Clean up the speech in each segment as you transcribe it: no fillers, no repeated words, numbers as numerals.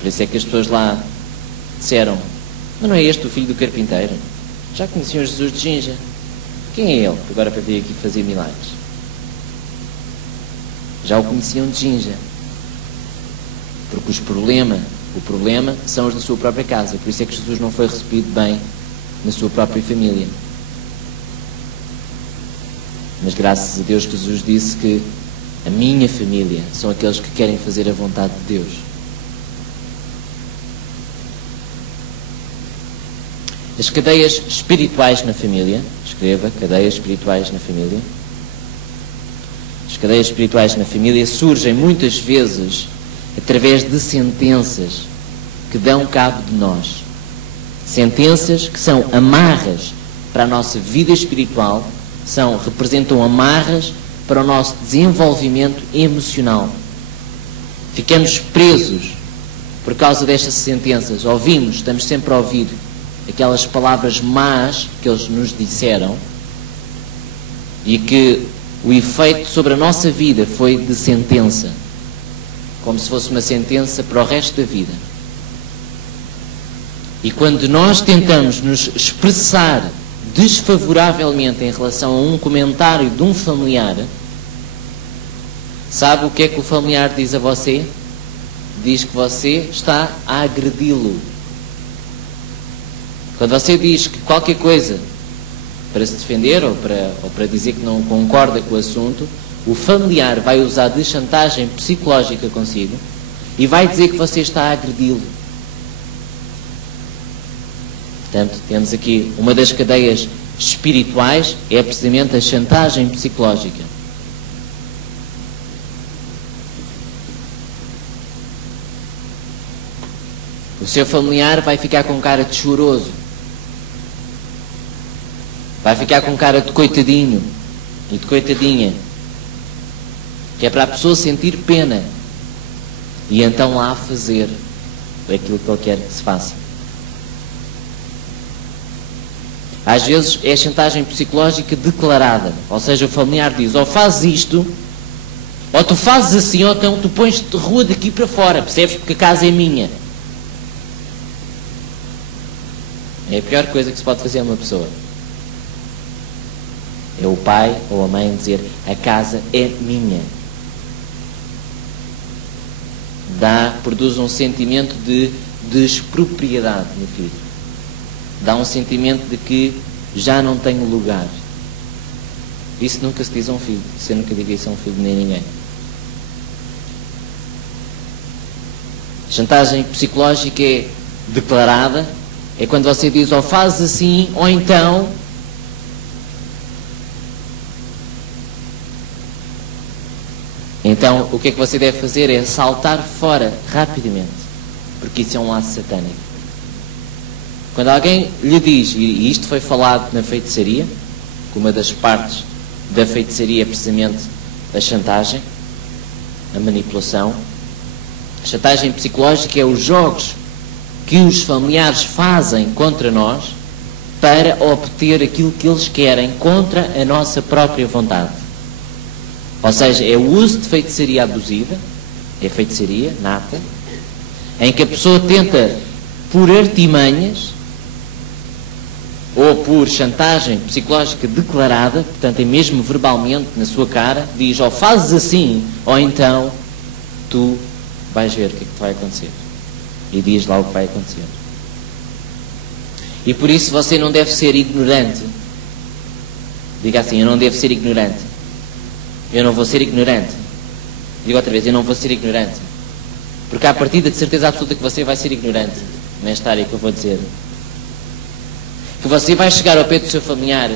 Por isso é que as pessoas lá disseram: mas não é este o filho do carpinteiro? Já conheciam Jesus de Ginja. Quem é ele agora para vir aqui fazer milagres? Já o conheciam de Ginja. Porque o problema são os da sua própria casa. Por isso é que Jesus não foi recebido bem na sua própria família. Mas graças a Deus Jesus disse que a minha família são aqueles que querem fazer a vontade de Deus. As cadeias espirituais na família, escreva, cadeias espirituais na família. As cadeias espirituais na família surgem muitas vezes através de sentenças que dão cabo de nós. Sentenças que são amarras para a nossa vida espiritual, representam amarras para o nosso desenvolvimento emocional. Ficamos presos por causa destas sentenças. Estamos sempre a ouvir aquelas palavras más que eles nos disseram e que o efeito sobre a nossa vida foi de sentença, como se fosse uma sentença para o resto da vida. E quando nós tentamos nos expressar desfavoravelmente em relação a um comentário de um familiar, sabe o que é que o familiar diz a você? Diz que você está a agredi-lo. Quando você diz que qualquer coisa para se defender ou para dizer que não concorda com o assunto, o familiar vai usar de chantagem psicológica consigo e vai dizer que você está a agredi-lo. Portanto, temos aqui uma das cadeias espirituais, é precisamente a chantagem psicológica. O seu familiar vai ficar com cara de choroso, vai ficar com cara de coitadinho e de coitadinha, que é para a pessoa sentir pena e então lá fazer aquilo que ele quer que se faça. Às vezes é chantagem psicológica declarada, ou seja, o familiar diz: ou fazes isto, ou tu fazes assim, ou então tu pões-te de rua daqui para fora, percebes? Porque a casa é minha. É a pior coisa que se pode fazer a uma pessoa. É o pai ou a mãe dizer: a casa é minha. Produz um sentimento de despropriedade no filho. Dá um sentimento de que já não tenho lugar. Isso nunca se diz a um filho. Você nunca diga isso a um filho nem a ninguém. Chantagem psicológica é declarada. É quando você diz: ou fazes assim, ou então... Então, o que é que você deve fazer é saltar fora rapidamente. Porque isso é um laço satânico. Quando alguém lhe diz, e isto foi falado na feitiçaria, que uma das partes da feitiçaria é precisamente a chantagem, a manipulação. A chantagem psicológica é os jogos que os familiares fazem contra nós para obter aquilo que eles querem contra a nossa própria vontade. Ou seja, é o uso de feitiçaria abusiva, é feitiçaria nata, em que a pessoa tenta, por artimanhas ou por chantagem psicológica declarada, portanto é mesmo verbalmente na sua cara, diz: ou fazes assim, ou então tu vais ver o que é que te vai acontecer. E diz lá o que vai acontecer. E por isso você não deve ser ignorante. Diga assim: eu não devo ser ignorante. Eu não vou ser ignorante. Digo outra vez: eu não vou ser ignorante. Porque à partida de certeza absoluta que você vai ser ignorante nesta área que eu vou dizer. Que você vai chegar ao pé do seu familiar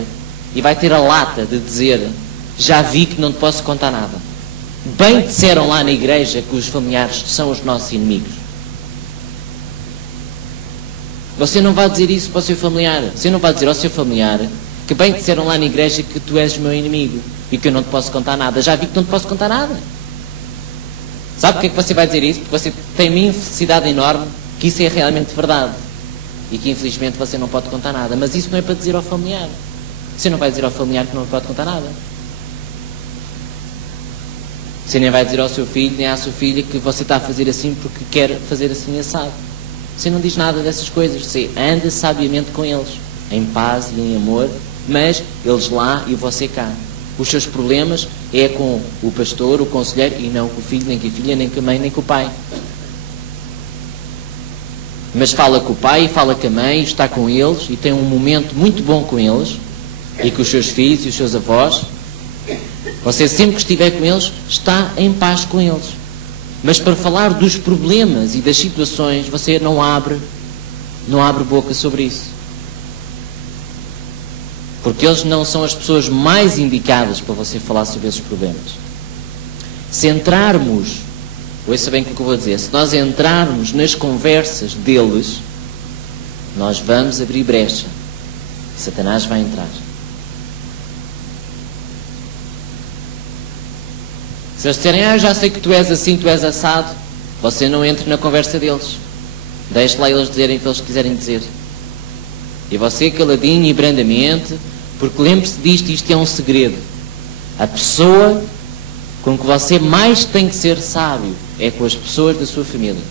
e vai ter a lata de dizer: já vi que não te posso contar nada. Bem disseram lá na igreja que os familiares são os nossos inimigos. Você não vai dizer isso para o seu familiar. Você não vai dizer ao seu familiar que bem disseram lá na igreja que tu és meu inimigo e que eu não te posso contar nada. Já vi que não te posso contar nada. Sabe porque é que você vai dizer isso? Porque você tem uma infelicidade enorme que isso é realmente verdade. E que infelizmente você não pode contar nada. Mas isso não é para dizer ao familiar. Você não vai dizer ao familiar que não pode contar nada. Você nem vai dizer ao seu filho, nem à sua filha que você está a fazer assim porque quer fazer assim assado. Você não diz nada dessas coisas. Você anda sabiamente com eles, em paz e em amor, mas eles lá e você cá. Os seus problemas é com o pastor, o conselheiro, e não com o filho, nem com a filha, nem com a mãe, nem com o pai. Mas fala com o pai, fala com a mãe, está com eles e tem um momento muito bom com eles e com os seus filhos e os seus avós. Você sempre que estiver com eles está em paz com eles. Mas para falar dos problemas e das situações você não abre boca sobre isso. Porque eles não são as pessoas mais indicadas para você falar sobre esses problemas. Se entrarmos, ouça bem o que eu vou dizer, se nós entrarmos nas conversas deles, nós vamos abrir brecha. Satanás vai entrar. Se eles disserem, eu já sei que tu és assim, tu és assado, você não entre na conversa deles. Deixe lá eles dizerem o que eles quiserem dizer. E você caladinho e brandamente, porque lembre-se disto, isto é um segredo. A pessoa com que você mais tem que ser sábio é com as pessoas da sua família.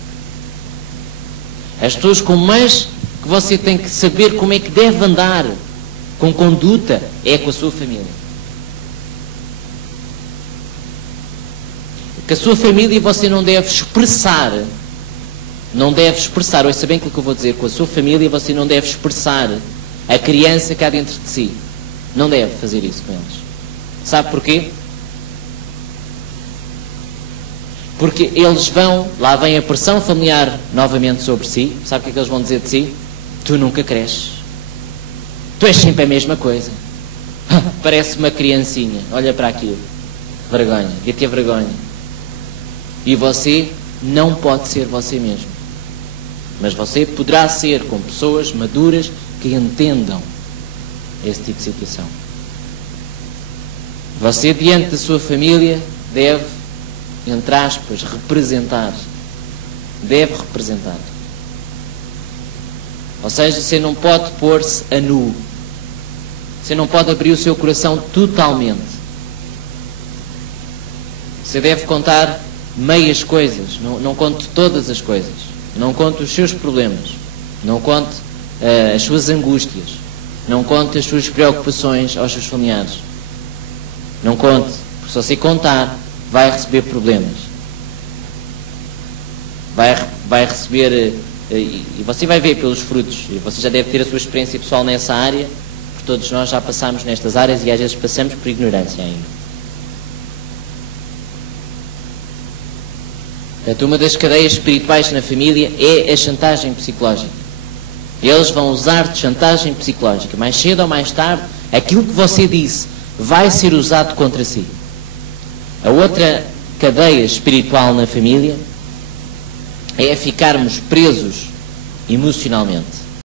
As pessoas com mais que você tem que saber como é que deve andar com conduta é com a sua família. Que a sua família você não deve expressar, ouça bem aquilo que eu vou dizer, com a sua família você não deve expressar a criança cá dentro de si. Não deve fazer isso com eles. Sabe porquê? Porque eles lá vem a pressão familiar novamente sobre si. Sabe o que é que eles vão dizer de si? Tu nunca cresces. Tu és sempre a mesma coisa. Parece uma criancinha. Olha para aquilo. Vergonha. E ter vergonha. E você não pode ser você mesmo. Mas você poderá ser com pessoas maduras que entendam esse tipo de situação. Você, diante da sua família, deve, entre aspas, representar. Deve representar. Ou seja, você não pode pôr-se a nu. Você não pode abrir o seu coração totalmente. Você deve contar meias coisas. Não conte todas as coisas. Não conte os seus problemas. Não conte as suas angústias. Não conte as suas preocupações aos seus familiares. Não conte, porque se você contar, vai receber problemas. Vai receber, e você vai ver pelos frutos, e você já deve ter a sua experiência pessoal nessa área, porque todos nós já passamos nestas áreas e às vezes passamos por ignorância ainda. Portanto, uma das cadeias espirituais na família é a chantagem psicológica. Eles vão usar de chantagem psicológica. Mais cedo ou mais tarde, aquilo que você disse vai ser usado contra si. A outra cadeia espiritual na família é ficarmos presos emocionalmente.